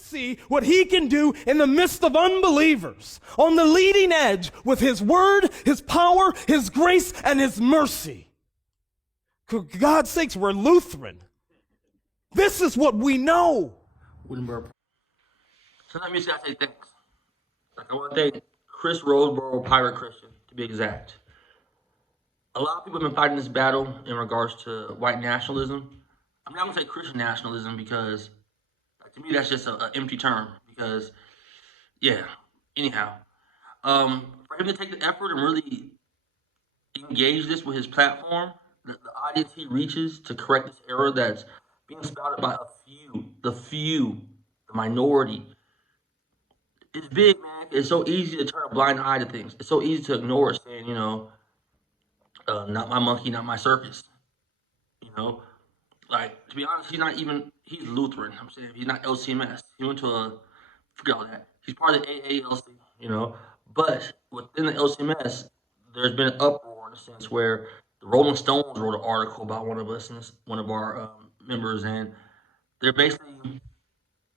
see what he can do in the midst of unbelievers, on the leading edge with his word, his power, his grace, and his mercy. For God's sakes, we're Lutheran. This is what we know. Sometimes you just gotta say thanks. Like I want to thank Chris Roseborough, Pirate Christian, to be exact. A lot of people have been fighting this battle in regards to white nationalism. I'm not gonna say Christian nationalism because to me that's just an empty term. Because yeah, anyhow, for him to take the effort and really engage this with his platform, the audience he reaches to correct this error that's being spouted by the minority. It's big, man. It's so easy to turn a blind eye to things. It's so easy to ignore it, saying, not my monkey, not my circus. Like, to be honest, he's Lutheran. I'm saying he's not LCMS. He went to forget all that. He's part of the AALC, But within the LCMS, there's been an uproar in a sense where the Rolling Stones wrote an article about one of our members, and they're basically,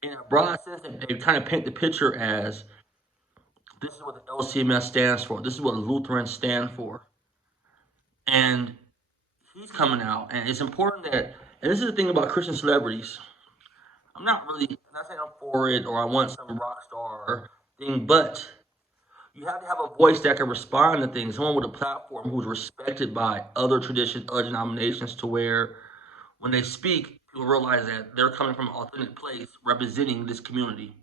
in a broad sense, they kind of paint the picture as this is what the LCMS stands for. This is what Lutherans stand for. And he's coming out, and it's important that, and this is the thing about Christian celebrities. I'm not saying I'm for it or I want some rock star thing, but you have to have a voice that can respond to things. Someone with a platform who's respected by other traditions, other denominations, to where when they speak, people realize that they're coming from an authentic place representing this community.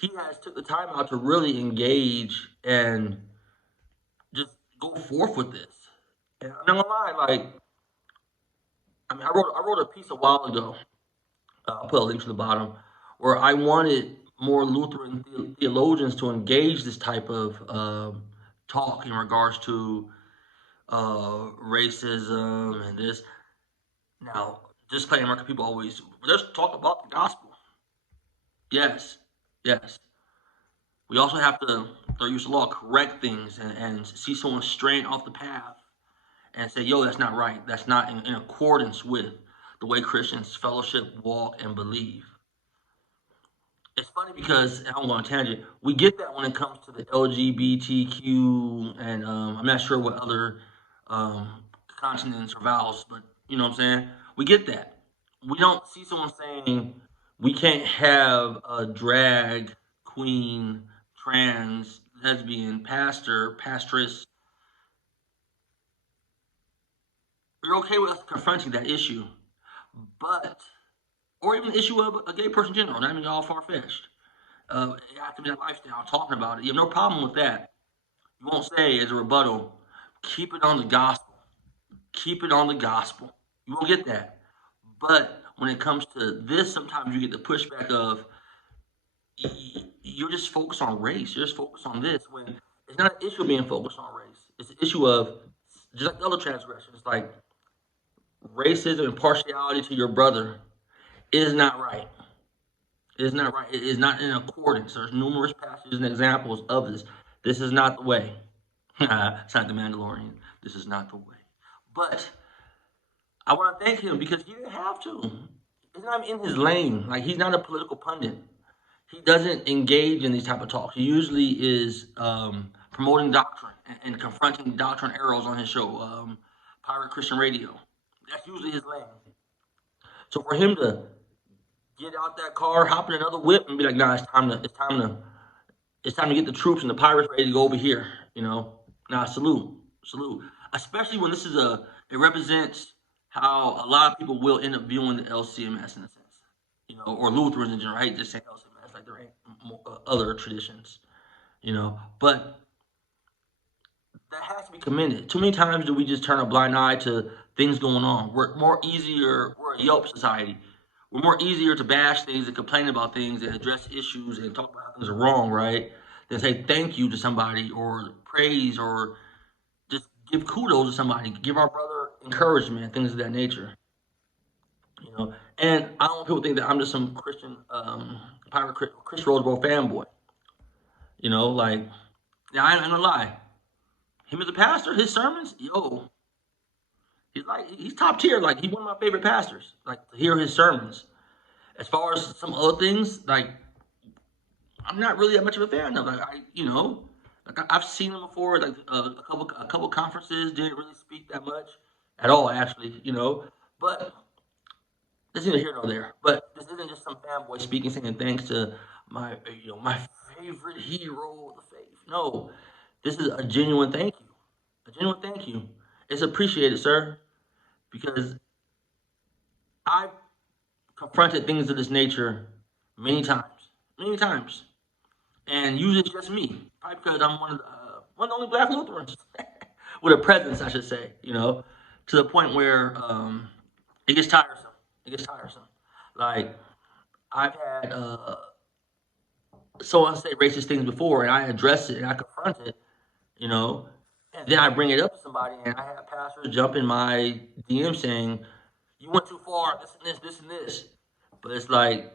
He has took the time out to really engage and just go forth with this. And I'm not gonna lie, I wrote a piece a while ago. I'll put a link to the bottom, where I wanted more Lutheran theologians to engage this type of talk in regards to racism and this. Now, disclaimer, people always, let's talk about the gospel. Yes. We also have to, through use of law, correct things and see someone straying off the path and say, yo, that's not right. That's not in accordance with the way Christians fellowship, walk, and believe. It's funny because, and I'm going on a tangent, we get that when it comes to the LGBTQ, and I'm not sure what other consonants or vowels, but you know what I'm saying? We get that. We don't see someone saying we can't have a drag queen, trans, lesbian, pastor, pastress. We're okay with us confronting that issue, or even the issue of a gay person in general. Not even all far-fetched. It has to be a lifestyle, talking about it. You have no problem with that. You won't say as a rebuttal, keep it on the gospel. Keep it on the gospel. You won't get that. But when it comes to this, sometimes you get the pushback of, you're just focused on race. You're just focused on this. When it's not an issue of being focused on race. It's an issue of, just like the other transgressions, like racism and partiality to your brother is not right. It is not right. It is not in accordance. There's numerous passages and examples of this. This is not the way. It's not the Mandalorian. This is not the way. But I want to thank him because he didn't have to. It's not in his lane. Like, he's not a political pundit. He doesn't engage in these type of talks. He usually is promoting doctrine and confronting doctrine arrows on his show, Pirate Christian Radio. That's usually his lane. So for him to get out that car, hop in another whip, and be like, "Nah, it's time to get the troops and the pirates ready to go over here." Nah, salute. Especially when it represents how a lot of people will end up viewing the LCMS in a sense, or Lutherans in general. I hate just saying LCMS, like there ain't other traditions, but that has to be commended. Too many times do we just turn a blind eye to things going on. We're a Yelp society. We're more easier to bash things and complain about things and address issues and talk about how things are wrong, right? Than say thank you to somebody or praise or just give kudos to somebody, give our brother encouragement, things of that nature. And I don't want people to think that I'm just some Christian, Chris Roseborough fanboy. I ain't gonna lie. Him as a pastor, his sermons, he's top tier. Like, he's one of my favorite pastors. Like, to hear his sermons, As far as some other things, like I'm not really that much of a fan of. Like I've seen him before, like a couple conferences. Didn't really speak that much at all, actually. But this isn't here nor there. But this isn't just some fanboy speaking, saying thanks to my favorite hero of the faith. No, this is a genuine thank you. A genuine thank you. It's appreciated, sir, because I've confronted things of this nature many times, and usually it's just me, probably because I'm one of the only black Lutherans with a presence, I should say. To the point where it gets tiresome. It gets tiresome. Like I've had someone say racist things before, and I address it and I confront it, you know, and then I bring it up to somebody, and I have pastors jump in my DM saying, "You went too far. This and this, this and this." But it's like,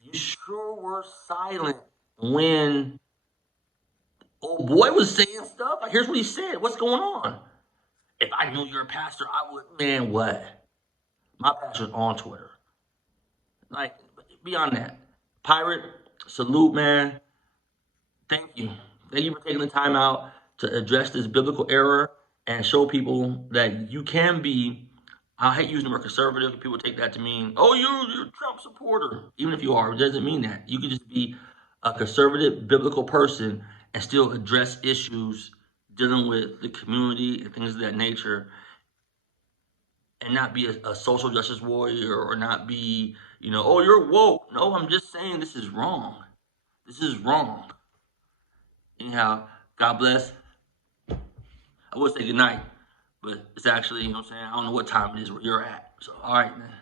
you sure were silent when old boy was saying stuff. Like, here's what he said. What's going on? If I knew you're a pastor, I would. Man, what? My pastor's on Twitter. Like, beyond that, Pirate, salute, man. Thank you. Thank you for taking the time out to address this biblical error and show people that you can be. I hate using the word conservative. People take that to mean, oh, you're a Trump supporter. Even if you are, it doesn't mean that. You can just be a conservative biblical person and still address issues dealing with the community and things of that nature, and not be a social justice warrior, or not be, oh, you're woke. No, I'm just saying this is wrong. This is wrong. Anyhow, God bless. I would say good night, but it's actually, I don't know what time it is where you're at. So, all right, man.